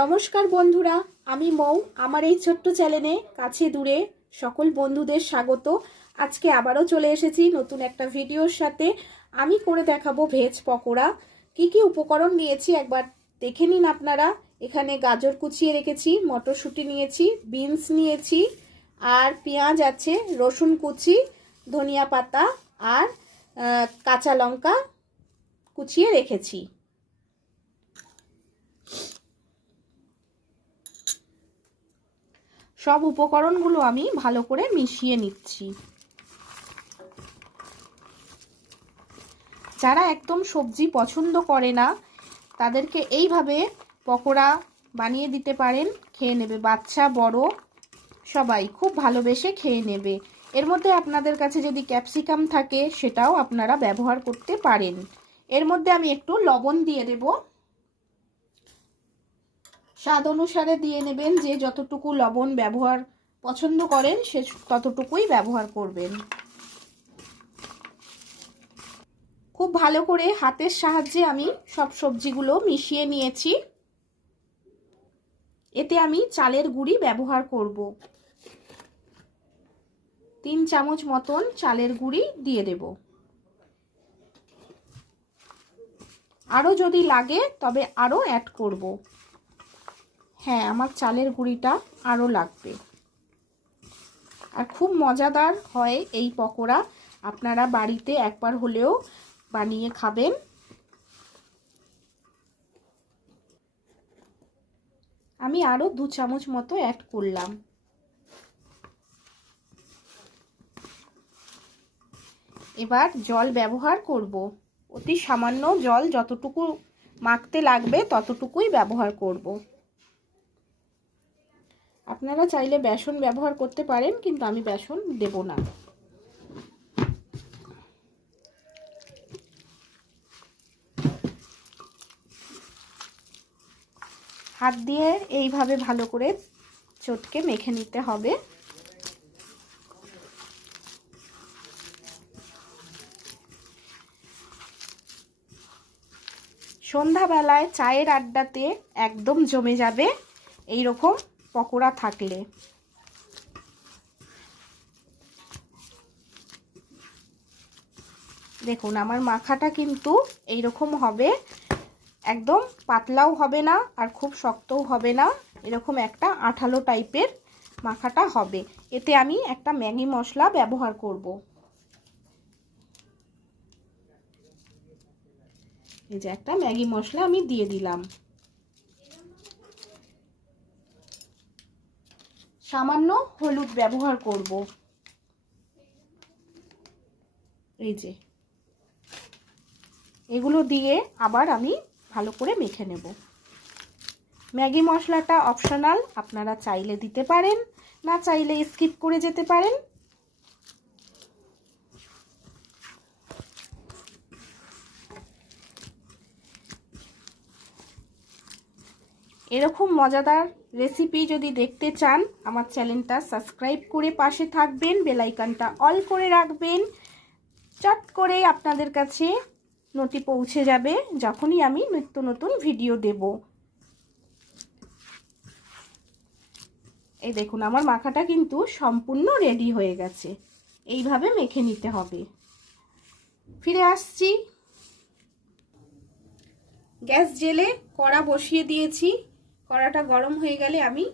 নমস্কার বন্ধুরা, আমি মৌ। আমার এই ছোট্ট চ্যানেলে কাছে দূরে সকল বন্ধুদের স্বাগত। আজকে আবারও চলে এসেছি নতুন একটা ভিডিওর সাথে। আমি করে দেখাবো ভেজ পকোড়া। কি কি উপকরণ নিয়েছি একবার দেখে নিন আপনারা। এখানে গাজর কুচিয়ে রেখেছি, মটরশুঁটি নিয়েছি, বিনস নিয়েছি, আর পেঁয়াজ আছে, রসুন কুচি, ধনিয়া পাতা, আর কাঁচা লঙ্কা কুচিয়ে রেখেছি। সব উপকরণগুলো আমি ভালো করে মিশিয়ে নিচ্ছি। যারা একদম সবজি পছন্দ করে না, তাদেরকে এইভাবে পকোড়া বানিয়ে দিতে পারেন, খেয়ে নেবে। বাচ্চা, বড়, সবাই খুব ভালোবেসে খেয়ে নেবে। এর মধ্যে আপনাদের কাছে যদি ক্যাপসিকাম থাকে, সেটাও আপনারা ব্যবহার করতে পারেন। এর মধ্যে আমি একটু লবণ দিয়ে দেবো। স্বাদ অনুসারে দিয়ে নেবেন, যে যতটুকু লবণ ব্যবহার পছন্দ করেন, সে ততটুকুই ব্যবহার করবেন। খুব ভালো করে হাতের সাহায্যে আমি সব সবজিগুলো মিশিয়ে নিয়েছি। এতে আমি চালের গুঁড়ি ব্যবহার করব। তিন চামচ মতন চালের গুঁড়ি দিয়ে দেব। আরও যদি লাগে, তবে আরও অ্যাড করব। হ্যাঁ আমার চালের গুঁড়িটা আরও লাগবে। আর খুব মজাদার হয় এই পকোড়া। আপনারা বাড়িতে একবার হলেও বানিয়ে খাবেন। আমি আরও দু চামচ মতো অ্যাড করলাম। এবার জল ব্যবহার করব। অতি সামান্য জল যতটুকু মাখতে লাগবে ততটুকুই ব্যবহার করব। আপনারা চাইলে বেসন ব্যবহার করতে পারেন, কিন্তু আমি বেসন দেব না। হাত দিয়ে এইভাবে ভালো করে চটকে মেখে নিতে হবে। সন্ধ্যাবেলায় চায়ের আড্ডাতে একদম জমে যাবে এই রকম পকোড়া থাকলে। দেখুন, আমার মাখাটা কিন্তু এই রকম হবে। একদম পাতলাও হবে না আর খুব শক্তও হবে না। এরকম একটা আঠালো টাইপের মাখাটা হবে। এতে আমি একটা ম্যাগি মশলা ব্যবহার করব। এই যে একটা ম্যাগি মশলা আমি দিয়ে দিলাম। সামান্য হলুদ ব্যবহার করব। এই যে। এগুলো দিয়ে আবার আমি ভালো করে মেখে নেব। ম্যাগি মশলাটা অপশনাল, আপনারা চাইলে দিতে পারেন, না চাইলে স্কিপ করে যেতে পারেন। এরকম মজাদার রেসিপি যদি দেখতে চান, আমার চ্যানেলটা সাবস্ক্রাইব করে পাশে থাকবেন বেলাইকানটা অল করে রাখবেন। চট করে আপনাদের কাছে নোটি পৌঁছে যাবে, যখনই আমি নিত্য নতুন ভিডিও দেব। এই দেখুন, আমার মাখাটা কিন্তু সম্পূর্ণ রেডি হয়ে গেছে। এইভাবে মেখে নিতে হবে। ফিরে আসছি। গ্যাস জেলে কড়া বসিয়ে দিয়েছি। কড়াটা গরম হয়ে গেলে আমি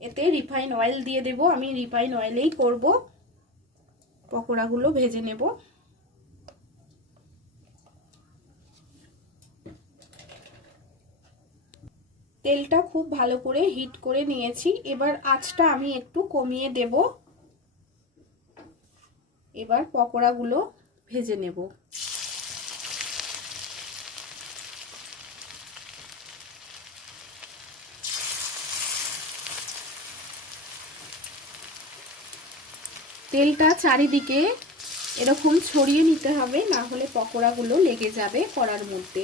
এতে রিফাইন অয়েল দিয়ে দেব। আমি রিফাইন অয়েলেই করব। পকোড়াগুলো ভেজে নেব। তেলটা খুব ভালো করে হিট করে নিয়েছি। এবার আঁচটা আমি একটু কমিয়ে দেব। এবার পকোড়াগুলো ভেজে নেব। তেলটা চারিদিকে এরকম ছড়িয়ে নিতে হবে, না হলে পকোড়াগুলো লেগে যাবে কড়ার মধ্যে।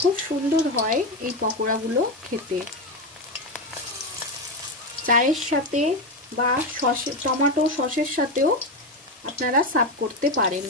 খুব সুন্দর হয় এই পকোড়াগুলো খেতে। চায়ের সাথে বা সসে, টমেটো সসের সাথেও আপনারা সাফ করতে পারেন।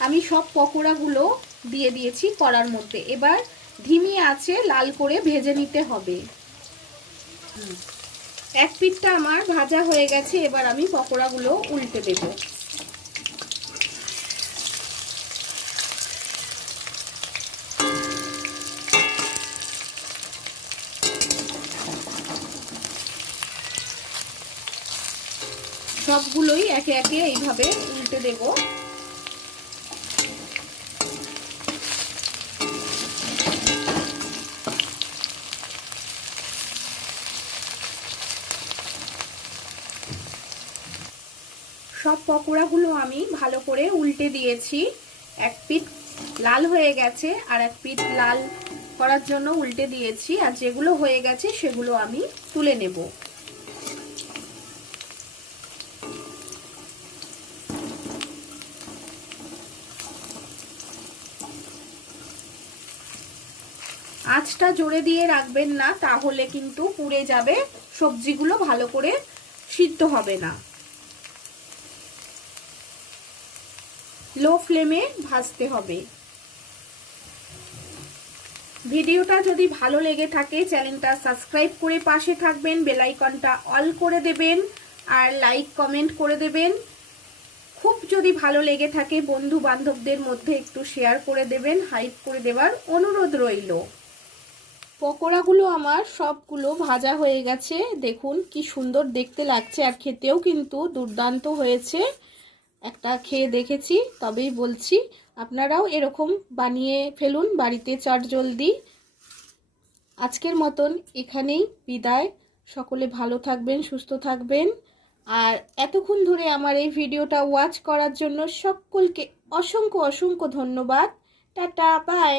আমি সব পকোড়াগুলো দিয়ে দিয়েছি কড়ার মধ্যে। এবার ধিমি আছে লাল করে ভেজে নিতে হবে। এক পিঠটা আমার ভাজা হয়ে গেছে, এবার আমি পকোড়াগুলো উল্টে দেব। সবগুলোই একে একে এইভাবে উল্টে দেবো। সব পকোড়াগুলো আমি ভালো করে উল্টে দিয়েছি। এক পিঠ লাল হয়ে গেছে আর এক পিঠ লাল করার জন্য উল্টে দিয়েছি আর যেগুলো হয়ে গেছে সেগুলো আমি তুলে নেব। আঁচটা জোরে দিয়ে রাখবেন না, তাহলে কিন্তু পুড়ে যাবে, সবজিগুলো ভালো করে সিদ্ধ হবে না। লো ফ্লেমে ভাজতে হবে। ভিডিওটা যদি ভালো লেগে থাকে, চ্যানেলটা সাবস্ক্রাইব করে পাশে থাকবেন বেলাইকনটা অল করে দেবেন, আর লাইক, কমেন্ট করে দেবেন। খুব যদি ভালো লেগে থাকে বন্ধু বান্ধবদের মধ্যে একটু শেয়ার করে দেবেন, হাইপ করে দেবার অনুরোধ রইল। পকোড়াগুলো আমার সবগুলো ভাজা হয়ে গেছে। দেখুন কি সুন্দর দেখতে লাগছে, আর খেতেও কিন্তু দুর্দান্ত হয়েছে। একটা খেয়ে দেখেছি, তবেই বলছি, আপনারাও এরকম বানিয়ে ফেলুন বাড়িতে চট জলদি। আজকের মতন এখানেই বিদায়। সকলে ভালো থাকবেন, সুস্থ থাকবেন। আর এতক্ষণ ধরে আমার এই ভিডিওটা ওয়াচ করার জন্য সকলকে অসংখ্য অসংখ্য ধন্যবাদ। Tata bye